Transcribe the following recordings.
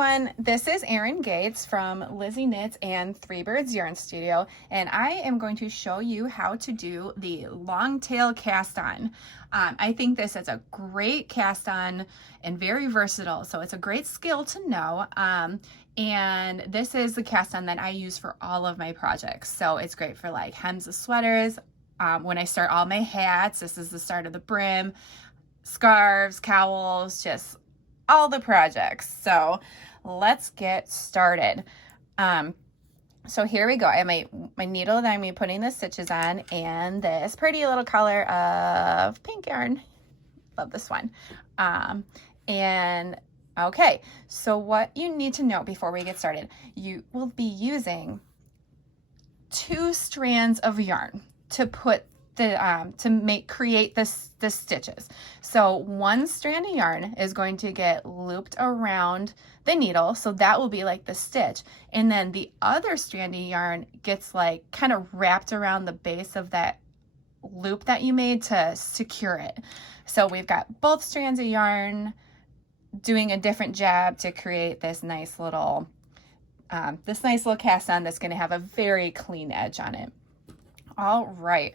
everyone, this is Erin Gates from Lizzie Knits and Three Birds Yarn Studio, and I am going to show you how to do the long tail cast on. I think this is a great cast on and very versatile, so it's a great skill to know. And this is the cast on that I use for all of my projects, so it's great for like hems of sweaters. When I start all my hats, this is the start of the brim, scarves, cowls, just all the projects. So let's get started. So here we go. I have my needle that I'm going to be putting the stitches on, and this pretty little color of pink yarn. Love this one. And okay, so what you need to know before we get started, you will be using 2 strands of yarn to put the create the stitches. So one strand of yarn is going to get looped around the needle, so that will be like the stitch, and then the other strand of yarn gets like kind of wrapped around the base of that loop that you made to secure it. So we've got both strands of yarn doing a different job to create this nice little cast on that's going to have a very clean edge on it. All right.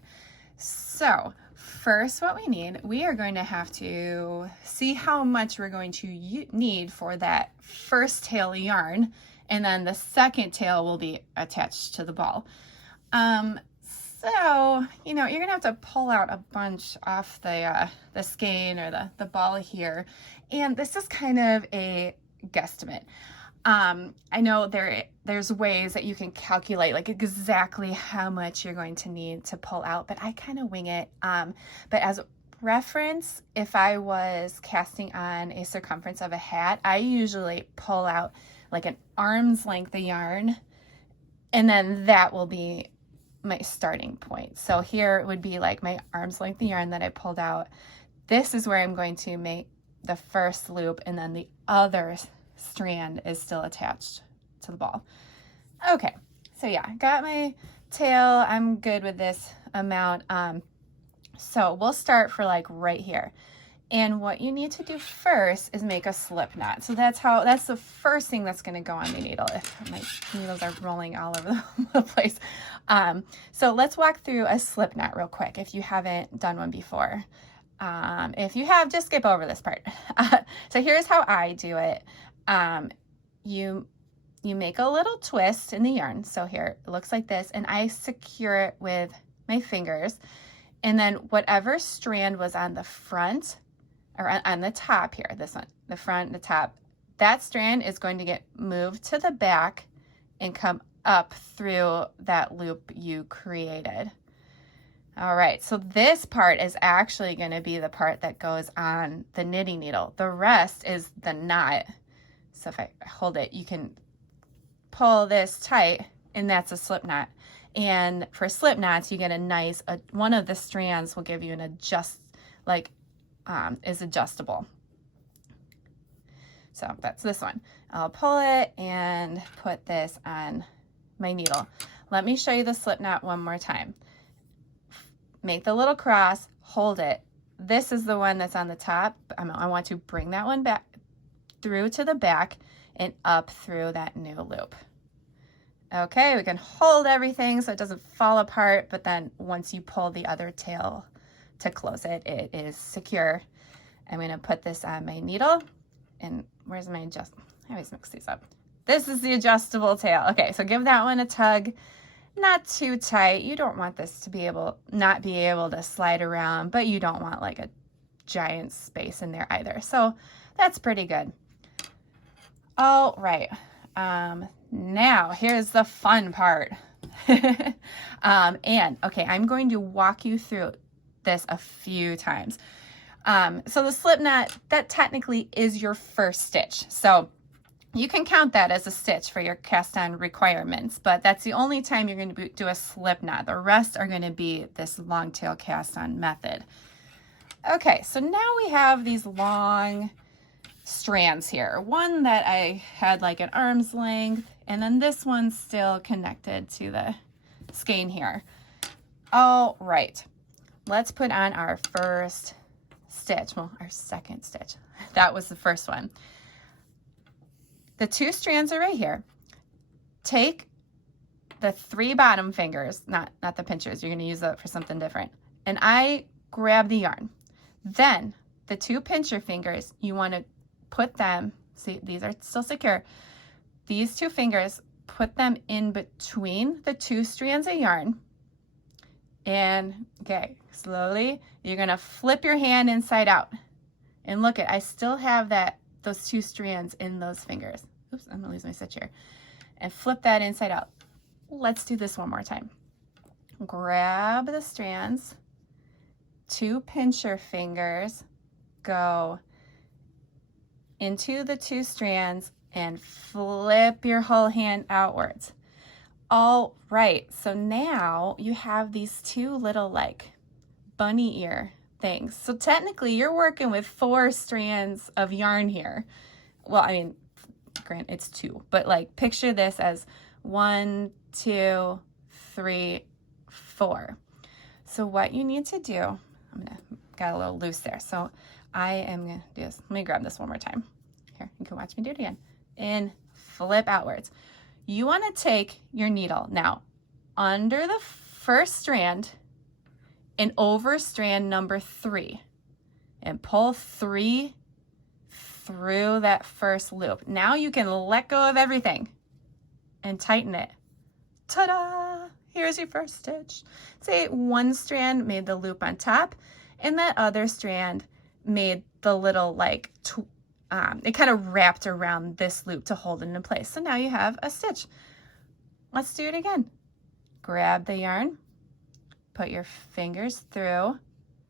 So first what we are going to have to see how much we're going to need for that first tail of yarn, and then the second tail will be attached to the ball. So, you're gonna have to pull out a bunch off the skein or the ball here, and this is kind of a guesstimate. I know there's ways that you can calculate like exactly how much you're going to need to pull out, but I kind of wing it. But as reference, if I was casting on a circumference of a hat, I usually pull out like an arm's length of yarn, and then that will be my starting point. So here it would be like my arm's length of yarn that I pulled out. This is where I'm going to make the first loop, and then the other strand is still attached to the ball. Okay, so yeah, got my tail. I'm good with this amount. So we'll start for like right here. And what you need to do first is make a slip knot. So that's the first thing that's going to go on the needle. If my needles are rolling all over the place. So let's walk through a slip knot real quick if you haven't done one before. If you have, just skip over this part. So here's how I do it. You make a little twist in the yarn. So here it looks like this, and I secure it with my fingers, and then whatever strand was on the front or on the top here, this one, the front, the top, that strand is going to get moved to the back and come up through that loop you created. All right, so this part is actually going to be the part that goes on the knitting needle. The rest is the knot. So if I hold it, you can pull this tight, and that's a slip knot. And for slip knots, you get a nice, one of the strands will give you an is adjustable. So that's this one. I'll pull it and put this on my needle. Let me show you the slip knot one more time. Make the little cross, hold it. This is the one that's on the top. I want to bring that one back through to the back and up through that new loop. Okay, we can hold everything so it doesn't fall apart, but then once you pull the other tail to close it, it is secure. I'm going to put this on my needle, and where's my I always mix these up. This is the adjustable tail. Okay, so give that one a tug, not too tight. You don't want this to not be able to slide around, but you don't want like a giant space in there either. So that's pretty good. All right, now here's the fun part. Okay, I'm going to walk you through this a few times. So the slip knot, that technically is your first stitch. So you can count that as a stitch for your cast on requirements, but that's the only time you're going to do a slip knot. The rest are going to be this long tail cast on method. Okay, so now we have these long strands here. One that I had like an arm's length, and then this one's still connected to the skein here. All right, let's put on our first stitch. Well, our second stitch. That was the first one. The 2 strands are right here. Take the 3 bottom fingers, not the pinchers, you're gonna use that for something different. And I grab the yarn. Then the 2 pincher fingers, you wanna put them, see, these are still secure. These 2 fingers, put them in between the 2 strands of yarn. And, okay, slowly, you're gonna flip your hand inside out. And look at, I still have those 2 strands in those fingers. Oops, I'm gonna lose my stitch here. And flip that inside out. Let's do this one more time. Grab the strands, 2 pincher fingers, go into the 2 strands and flip your whole hand outwards. All right, so now you have these 2 little like bunny ear things. So technically you're working with 4 strands of yarn here. Well, I mean, granted it's 2, but like picture this as 1, 2, 3, 4. So what you need to do, got a little loose there. So I am gonna do this. Let me grab this one more time. Here, you can watch me do it again. And flip outwards. You want to take your needle now under the first strand and over strand number 3 and pull 3 through that first loop. Now you can let go of everything and tighten it. Ta-da! Here's your first stitch. Say one strand made the loop on top and that other strand made the little like it kind of wrapped around this loop to hold it in place. So now you have a stitch. Let's do it again. Grab the yarn, put your fingers through,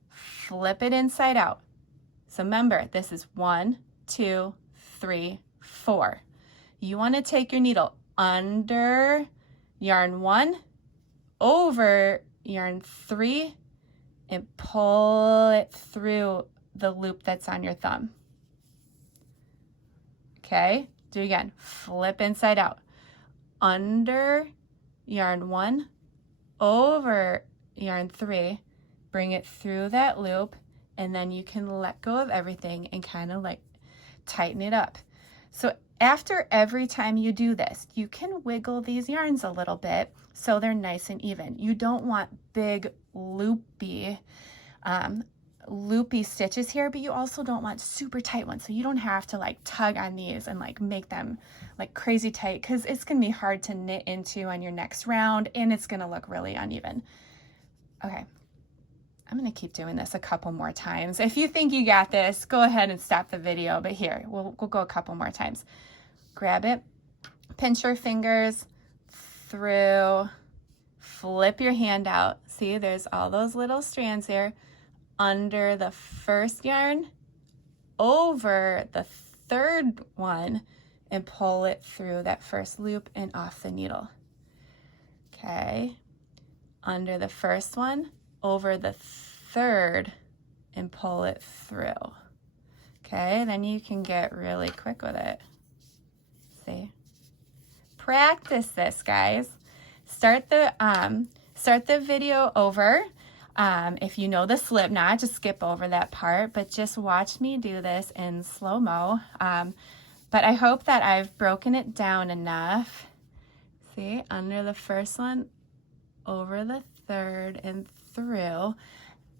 flip it inside out. So remember, this is 1, 2, 3, 4. You want to take your needle under yarn 1, over yarn 3, and pull it through the loop that's on your thumb. Okay, do it again. Flip inside out. Under yarn 1, over yarn 3, bring it through that loop, and then you can let go of everything and kind of like tighten it up. So after every time you do this, you can wiggle these yarns a little bit so they're nice and even. You don't want big loopy stitches here, but you also don't want super tight ones. So you don't have to like tug on these and like make them like crazy tight, because it's going to be hard to knit into on your next round and it's going to look really uneven. Okay, I'm going to keep doing this a couple more times. If you think you got this, go ahead and stop the video, but here, we'll go a couple more times. Grab it, pinch your fingers through, flip your hand out. See, there's all those little strands here. Under the first yarn, over the third one, and pull it through that first loop and off the needle. Okay, under the first one, over the third, and pull it through. Okay, then you can get really quick with it. See? Practice this, guys. Start the video over. If you know the Slipknot, just skip over that part, but just watch me do this in slow-mo. But I hope that I've broken it down enough. See, under the first one, over the third, and through,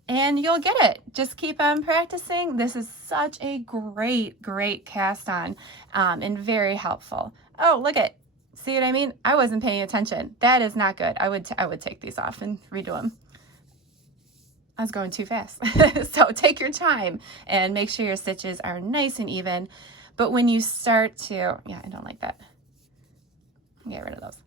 and you'll get it. Just keep on practicing. This is such a great cast on, and very helpful. Oh, look at, see what I mean? I wasn't paying attention. That is not good. I would take these off and redo them. I was going too fast. So take your time and make sure your stitches are nice and even. But when you start to, yeah, I don't like that. Get rid of those.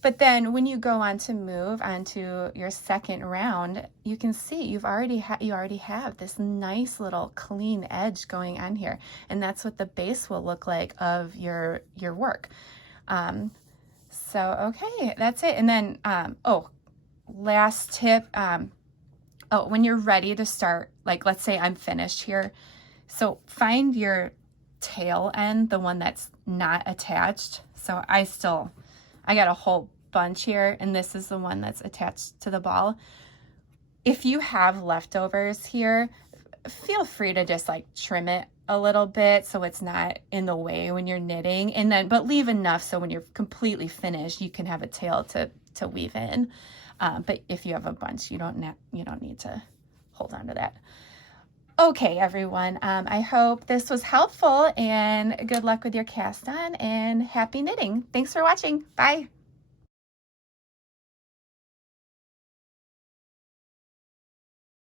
But then when you go on to move onto your second round, you can see you already have this nice little clean edge going on here. And that's what the base will look like of your work. So, okay, that's it. And then, last tip, when you're ready to start, like let's say I'm finished here. So find your tail end, the one that's not attached. So I got a whole bunch here, and this is the one that's attached to the ball. If you have leftovers here, feel free to just like trim it a little bit so it's not in the way when you're knitting, and then but leave enough so when you're completely finished you can have a tail to weave in. But if you have a bunch, you don't need to hold on to that. Okay, everyone, I hope this was helpful, and good luck with your cast on, and happy knitting. Thanks for watching. Bye.